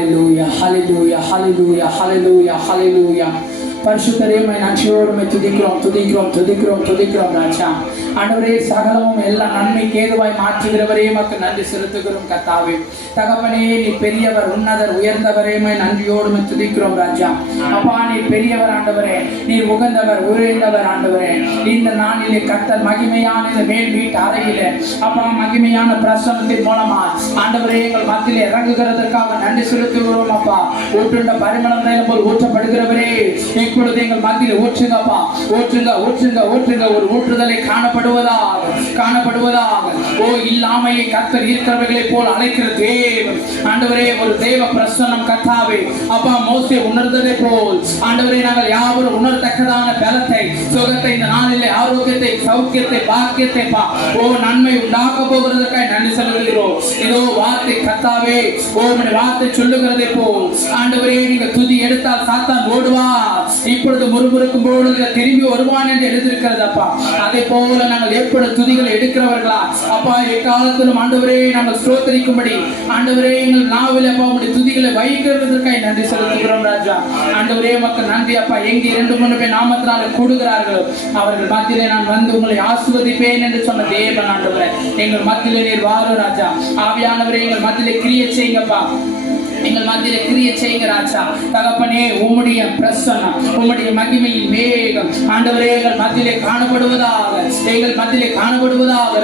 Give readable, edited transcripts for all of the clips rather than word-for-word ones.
ஹalleluya ஹalleluya ஹalleluya ஹalleluya ஹalleluya. பரிசுத்தரே நன்றியோடு துதிக்கிறோம் ராஜா. ஆண்டவரே சகலமும் எல்லாம் நன்மைக்கு ஏதுவாய் மாற்றுகிறவரே மக்கள் நன்றி செலுத்துகிறோம் கர்த்தாவே. தகப்பனே நீ பெரியவர், உன்னதர், உயர்ந்தவரே நன்றியோடு துதிக்கிறோம் ராஜா. அப்பா நீ பெரியவர் ஆண்டவரே, நீ உகந்தவர், உயர்ந்தவர் ஆண்டவரே. இந்த நாளிலே கர்த்தர் மகிமையான இந்த மேல் வீட்டு அறையிலே அப்பா மகிமையான பிரசன்னத்தின் மூலமா ஆண்டவரே எங்கள் மத்தியிலே இறங்குகிறதற்காக நன்றி செலுத்துகிறோம் அப்பா. ஊற்றுண்ட பரிமளம் போல் ஊற்றப்படுகிறவரே இப்பொழுது எங்கள் மத்தியில் ஊற்றுங்கப்பா, ஊற்றுங்க. ஒரு ஊற்றுதலை காணப்படுவதாக. ஓ இல்லாமையை கர்த்தர் இருக்கிறவர்களை போல் அழைக்கிற தேவன் ஆண்டவரே, ஒரு தேவ பிரசன்னம் கர்த்தாவே. அப்பா மோசே உணர்ந்ததை போல் ஆண்டவரே நாங்கள் யாவரும் உணர்த்தக்கதான பலத்தை, சுகத்தை, இந்த நாளிலே ஆரோக்கியத்தை, சௌக்கியத்தை, பாக்கியத்தை ஓ நன்மை உண்டாக்க போகிறதற்காக நன்றி செலுத்துகிறோம். இதோ வார்த்தை கர்த்தாவே, ஓ வார்த்தை சொல்லுகிறதை போல் ஆண்டவரே நீங்க துதி எடுத்தால் சாத்தான் ஓடுவார், இப்பொழுது முறுமுறுக்கும் பொழுது திரும்பி வருவான் என்று எழுதியிருக்கிறது அப்பா. அதே போல நாங்கள் எப்பொழுது துதிகளை எடுக்கிறவர்களா அப்பா, எக்காலத்திலும் ஆண்டவரே நாங்கள் ஸ்தோத்திரிக்கும்படி ஆண்டவரே எங்கள் நாவில் அப்பா உங்களுடைய துதிகளை வைக்கிறதற்காக நன்றி செலுத்துகிறோம் ராஜா. ஆண்டவரே மக்கள் நன்றி அப்பா. எங்கே 2-3 பேர் நாமத்தினால கூடுகிறார்களோ அவர்கள் மத்தியிலே நான் வந்து உங்களை ஆசீர்வதிப்பேன் என்று சொன்ன தேவன் ஆண்டவரே, எங்கள் மத்தியிலே நீர் வாரும் ராஜா. ஆவியானவரே எங்கள் மத்தியிலே கிரியை செய்யுங்கப்பா, எங்கள் மத்தியில கிரியை செய்யுங்க ராஜா. தகப்பனே உம்முடைய பிரசன்னம், உம்முடைய மகிமையின் மேகம் ஆண்டவரே எங்கள் மத்தியிலே காணப்படுவதாக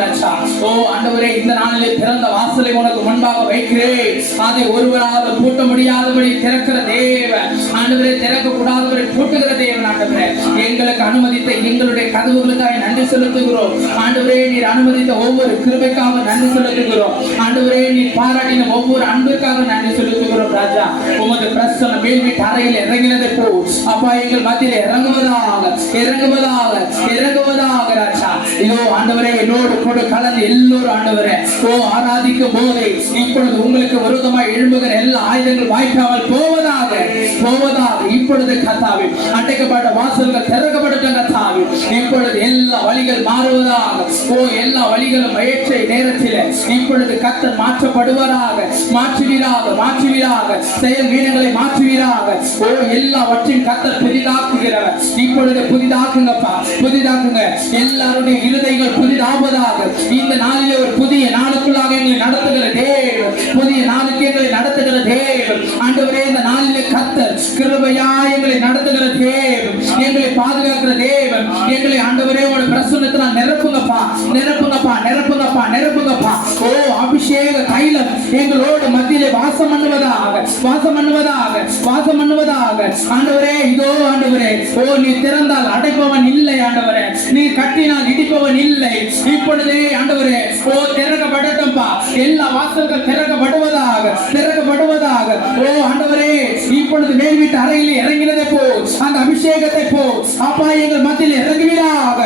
ராஜா. ஓ ஆண்டவரே இந்த நாளிலே பிறந்த வாசலை உனக்கு முன்பாக வைக்கிறேன், அதை ஒருவராக பூட்ட முடியாதபடி திறக்கிற தேவன் ஆண்டவரே, திறக்க கூடாதபடி பூட்டுகிற தேவன் ஆண்டவரே. எங்களுக்கு அனுமதித்த எங்களுடைய கதவுகளுக்காக நன்றி செலுத்துகிறோம் ஆண்டவரே. நீர் அனுமதித்த ஒவ்வொரு கிருபைக்காக நன்றி செலுத்துகிறோம் ஆண்டவரே. நீர் பாராட்டின ஒவ்வொரு அன்பிற்காக நன்றி செலுத்துகிறோம் ராஜா. உமது பிரசன்னம் மேல் வீட்டு அறையில் இறங்கினதை போல் அப்பா எங்கள் மத்தியில் இறங்குவதாக ராஜா. இதோ ஆண்டவரே என்னோடு கூட கலந்து எல்லோரும் ஆண்டவரே ஓ ஆராதிக்கும் போதே இப்பொழுது உங்களுக்கு விரோதமாய் எழும்புகிற எல்லா ஆயுதங்கள் வாய்க்காமல் போவதாக. இப்பொழுது கர்த்தாவே அடைக்கப்பட்ட வாசல்கள் திறக்கப்படட்டும் கர்த்தாவே. இப்பொழுது எல்லா வழிகள் மாறுவதாக. ஓ எல்லா வழிகளும் ஏற்ற நேரத்தில் இப்பொழுது கர்த்தர் மாற்றுவீராக, செயல் வீரங்களை மாற்றுவீராக. ஓ எல்லாவற்றையும் கர்த்தர் புதிதாக்குகிறவர். இப்பொழுது புதிதாக்குங்க எல்லாருடைய இருதயங்கள் புதிதாவதாக. இந்த நாளிலே ஒரு புதிய நாளுக்குள்ளாக எங்களை நடத்துகிற தேவன், புதிய நாளுக்கு எங்களை நடத்துகிற தேவன் ஆண்டவரே. இந்த நாளிலே கர்த்தர் கிருபையா எங்களை நடத்துகிற தேவன், எங்களை பாதுகாக்கிற தேவன், எங்களை ஆண்டவரே ஒரு பிரசன்னத்தினால் நிரப்புங்கப்பா. ஓ அபிஷேக தைலம் எங்களோடு மத்தியிலே வாசம் பண்ணுவதாக ஆண்டவரே. இதோ ஆண்டவரே ஓ நீ திறந்தால் அடைப்பவன் இல்லை ஆண்டவரே, நீ கட்டினால் இடிப்பவன் இல்லை. இப்பொழுதே ஆண்டவரே ஓ திறக்கப்படட்டும்பா, எல்லா வாசல்கள் திறக்கப்படுவதாக. ஓ ஆண்டவரே இப்பொழுது மேல் வீட்டு அறையில் இறங்கினதை போல் அந்த அபிஷேகத்தை போல் அப்பா எங்கள் மத்தியில் இறங்குவீராக.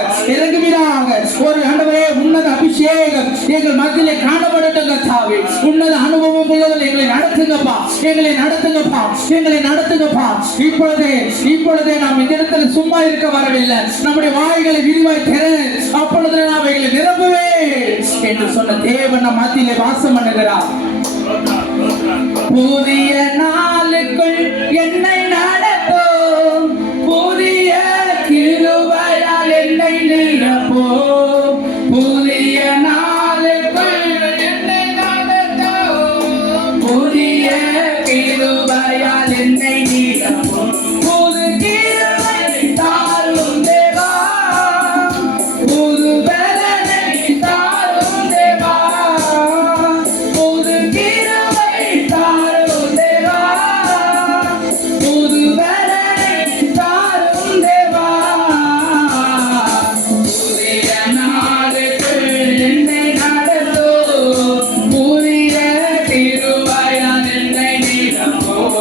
ஒரு ஆண்டவரே உன்னத அபிஷேகம் எங்கள் மத்தியிலே காணப்படட்டும் கர்த்தாவே. உன்னத அனுபவம் உள்ளவர்கள் எங்களை நடத்துங்கப்பா. இப்பொழுதே நாம் இந்த இடத்துல சும்மா இருக்க வரவில்லை, நம்முடைய வாய்களை விரிவாய் திற, அப்பொழுது நாம் எங்களை நிரப்புவே என்று சொன்ன தேவன் நம் மத்தியிலே வாசம் பண்ணுகிறார். புதிய நாளுக்குள் என்னை நடத்தும், புதிய கிருபையால் என்னை நிரப்பும். புதிய நாளுக்குள் என்னை நடத்தும், புதிய கிருபையால் என்னை நிரப்பும். புது கிருபை தாரும் தேவா, புது பலனை தாரும் தேவா, புது கிருபை தாரும் தேவா, புது பலனை தாரும் தேவா. புதிய நாளுக்குள் என்னை நடத்தும், புதிய கிருபையால் என்னை நிரப்பும்.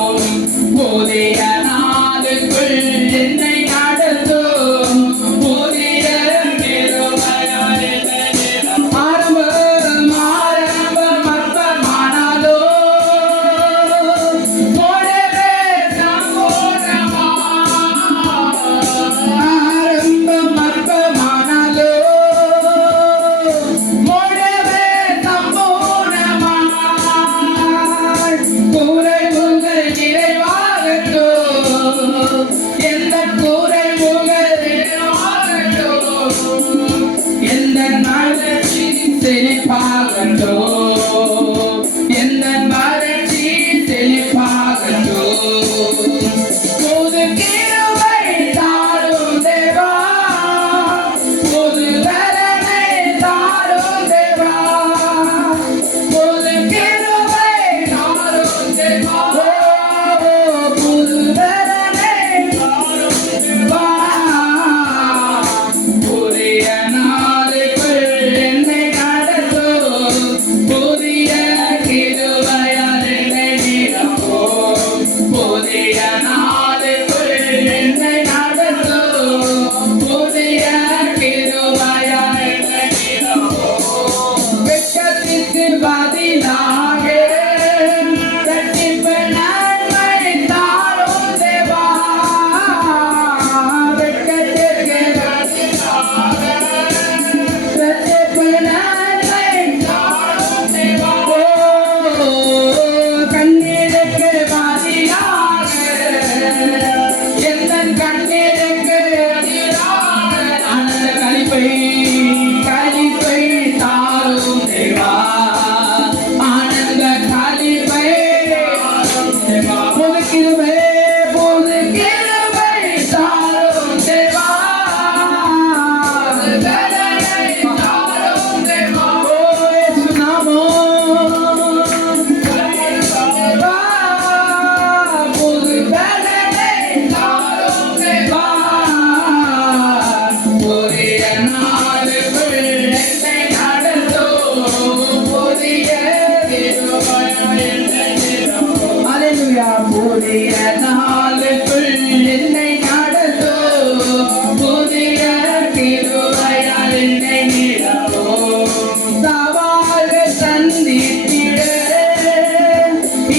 செழிப்பாகட்டும், எந்த வறட்சி செழிப்பாகட்டும். புது கிருபை தாரும் தேவா, புது பலனை தாரும் தேவா, புது கிருபை தாரும் தேவா, புது பலனை தாரும் தேவா. புதிய நாளுக்குள் என்னை நடத்தும், புதிய கிருபையால் என்னை நிரப்பும். புதிய நாளுக்குள் என்னை நடத்தும், புதிய கிருபையால் என்னை நிரப்பும். வெட்கத்திற்கு பதிலாக இரட்டிப்பு நன்மை தாரும் தேவா, வெட்கத்திற்கு பதிலாக இரட்டிப்பு நன்மை தாரும் தேவா. கண்ணீருக்கு பதிலாக எந்தன் கண்ணீருக்கு பதிலாக ஆனந்த களிப்பை தாரும் தேவா, ஆனந்த களிப்பை தாரும் தேவா. புது கிருபை தாரும் தேவா, புது பலனை தாரும் தேவா. ஓ இயேசு நாமம் தேவா, புது பலனை தாரும் தேவா. புதிய நாளுக்குள் என்னை நடத்தும், புதிய கிருபையால் என்னை நிரப்பும். அல்லேலூயா. புதிய நாளுக்குள் என்னை நடத்தும், புதிய கிருபையால் என்னை நிரப்பும். சவால்கள் சந்தித்திட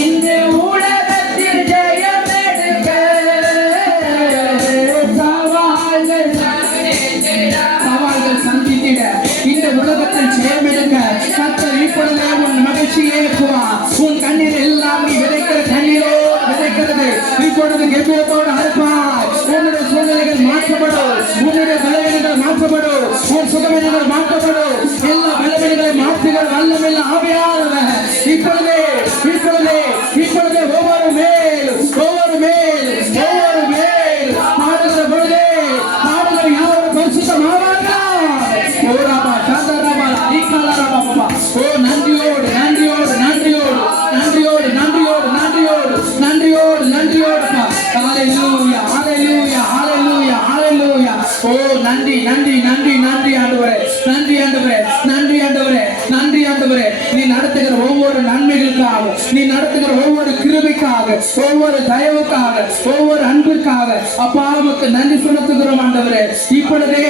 இன்று உலகத்தில் ஜெயம் எடுக்க, சவால்கள் சந்தித்திட இந்த உலகத்தில் ஜெயம் எடுக்க கர்த்தர் இப்பொழுதே உன் மகிழ்ச்சியை எழுப்புவார். உன் கண்ணீர் எல்லாம் நீ விதைக்கிற கண்ணீரோடு விதைக்கிறது இப்பொழுது கம்பீரத்தோடு அறுப்பார். உன்னுடைய சூழ்நிலைகள் மாற்றப்படும், உன்னுடைய பலவீனங்கள் மாற்றப்படும், உன் சுகவீனங்கள் மாற்றப்படும். எல்லா பலவீனங்களை மாற்றுகிற வல்லமையுள்ள ஆவியானவர் இப்பொழுதே இப்பொழுதே இப்பொழுதே ஒவ்வொரு மேல் பாடுகிற பொழுதே பாடுகிற யாரும் பரிசுத்தமாவார்கள். ஓ ராபா சாந்தராபா ஈக்காலாராபா பாபா. ஓ நன்றியோடு நன்றியோடு நன்றியோடு நன்றியோடு நன்றியோடு நன்றியோடு நன்றியோடு நன்றியோடு. ஹalleluya ஹalleluya ஹalleluya ஹalleluya. ஓ நன்றி நன்றி நன்றி நன்றி ஆண்டவரே, நன்றி ஆண்டவரே, நன்றி ஆண்டவரே, நன்றி ஆண்டவரே. நீ நடத்துகிற ஒவ்வொரு நன்மைகளுக்காக, நீ நடத்துகிற ஒவ்வொரு கிருபைக்காக, ஒவ்வொரு தயவுக்காக, ஒவ்வொரு அன்பிற்காக அப்பாவுக்கு நன்றி செலுத்துகிறோம் ஆண்டவரே. இப்பொழுதே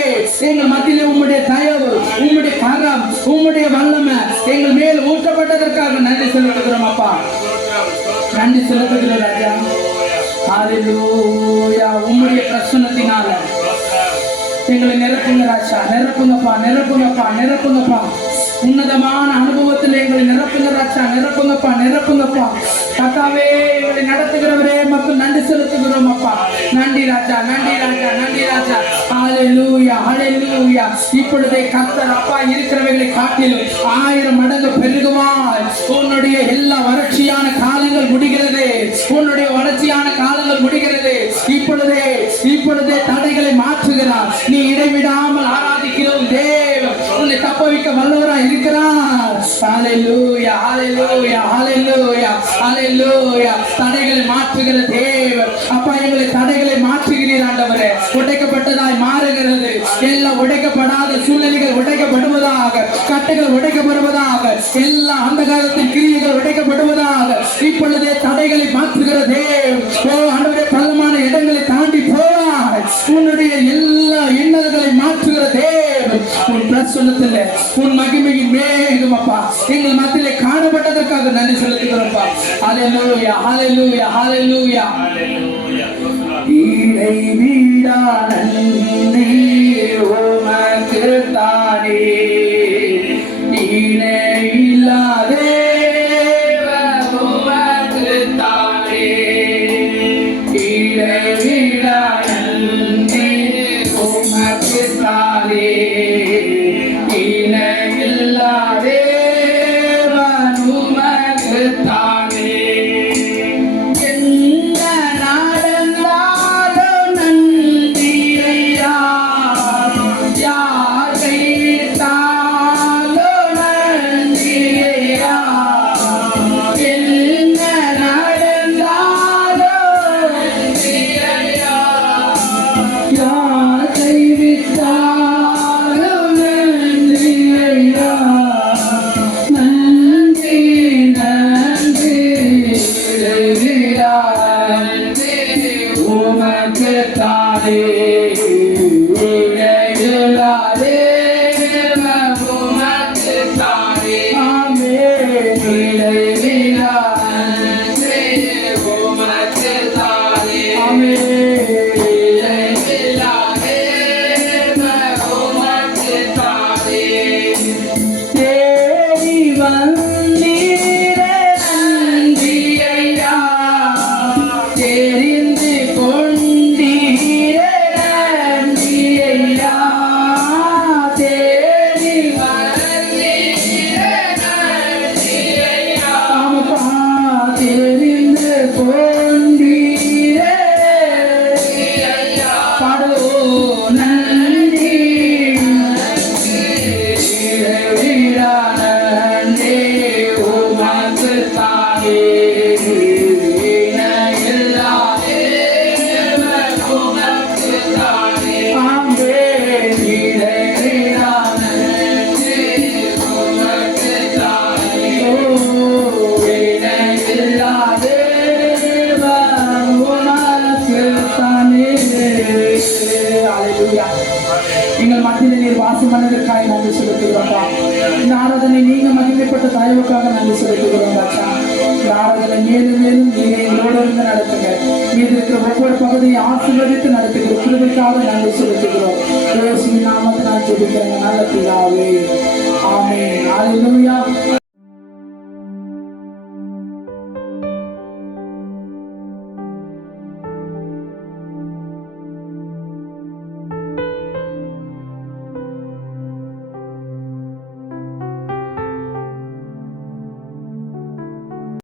எங்கள் மத்தியிலே உம்முடைய தயவு, உம்முடைய கரம், உம்முடைய வல்லமை எங்கள் மேல் ஊற்றப்பட்டதற்காக நன்றி செலுத்துகிறோம் அப்பா, நன்றி செலுத்துகிறோம் ராஜா. ஹalleluya. உம்முடைய பிரசன்னத்தினால எங்களை நிரப்புங்க ராஜா, நிரப்புங்கப்பா நிரப்புங்கப்பா நிரப்புங்கப்பா. உன்னதமான அனுபவத்தில் எங்களை நிரப்புங்க ராஜா, நிரப்புங்கப்பா நிரப்புங்கப்பா. கர்த்தாவே எங்களை நடத்துகிறவரே மக்கள் நன்றி செலுத்துகிறோம் அப்பா. நன்றி ராஜா, நன்றி ராஜா, நன்றி ராஜா. ஹalleluya ஹalleluya. இப்பொழுதே கர்த்தர் அப்பா இருக்கிறவைகளை காட்டிலும் 1000 மடங்கு பெருகுவாய். உன்னுடைய எல்லா வறட்சியான காலங்கள் முடிகிறது, உன்னுடைய வறட்சியான காலங்கள் முடிகிறது. இப்பொழுதே இப்பொழுதே தடைகளை மாற்றுகிறார். நீ இடைவிடாமல் ஆராதிக்கிறோம் தேவன் உன்னை தப்பவிக்க வல்லவராய் இருக்கிறார். ஹalleluya ஹalleluya ஹalleluya ஹalleluya. தடைகளை மாற்றுகிற தேவன் அப்பா, எங்களை தடைகளை மாற்றுகிறீர் ஆண்டவரே. உடைக்கப்பட்டதாய் மாறுகிறது. எல்லா உடைக்கப்படாத சூழ்நிலைகள் உடைக்கப்படுவதாக, கட்டுகள் உடைக்கப்படுவதாக, எல்லா அந்தகாரத்தின் கிரியைகள் உடைக்கப்படுவதாக. இப்பொழுதே தடைகளை மாற்றுகிற தேவன். ஓ ஆண்டவரே, பள்ளமான இடங்களை தாண்டி போவாய். உன்னுடைய எல்லா இன்னல்களை மாற்றுகிற தேவன் உன் பிரசன்னத்தில் உன் மகிமையின் மேகம் அப்பா எங்கள் மத்தியிலே காணப்பட்டதற்காக நன்றி செலுத்துகிறோம்ப்பா. ஹalleluya ஹalleluya ஹalleluya. இறைவிடா நன்றி உமக்கு தானே, இணையில்லாதே உமக்கு தானே. இறைவிடா நன்றி உமக்கு தானே, இணையில்லாதே ஆமே இடைவிடா நன்றி உமக்கு தானே ஆமே இடைவிடா உமக்கு தானே தேடி வந்தீரே நன்றி ஐயா தெரிந்து கொண்டீரே நன்றி ஐயா தேடி வந்தீரே நன்றி ஐயா தெரிந்து கொண்டீரே ஐயா பாடோ நன்றி வீரா நன்றி உமக்கு தானே எங்கள் மத்தியில் நீர் வாசம் பண்ணதற்காக நன்றி செலுத்துகிறோம்ப்பா. இந்த ஆராதனை நீங்க மகிமைப்பட்ட தயவுக்காக நன்றி செலுத்துகிறோம் ராஜா. இந்த ஆராதனை மேலும் மேலும் நீங்க எங்களோட இருந்து நடத்துங்க. மீது இருக்கிற ஒவ்வொரு பகுதியை ஆசீர்வதித்து நடத்துகிற கிருபைக்காக நன்றி செலுத்துகிறோம். இயேசுவின் நாமத்தில் நான் ஜெபிக்கிறேன் நல்ல பிதாவே. ஆமென். அல்லேலூயா.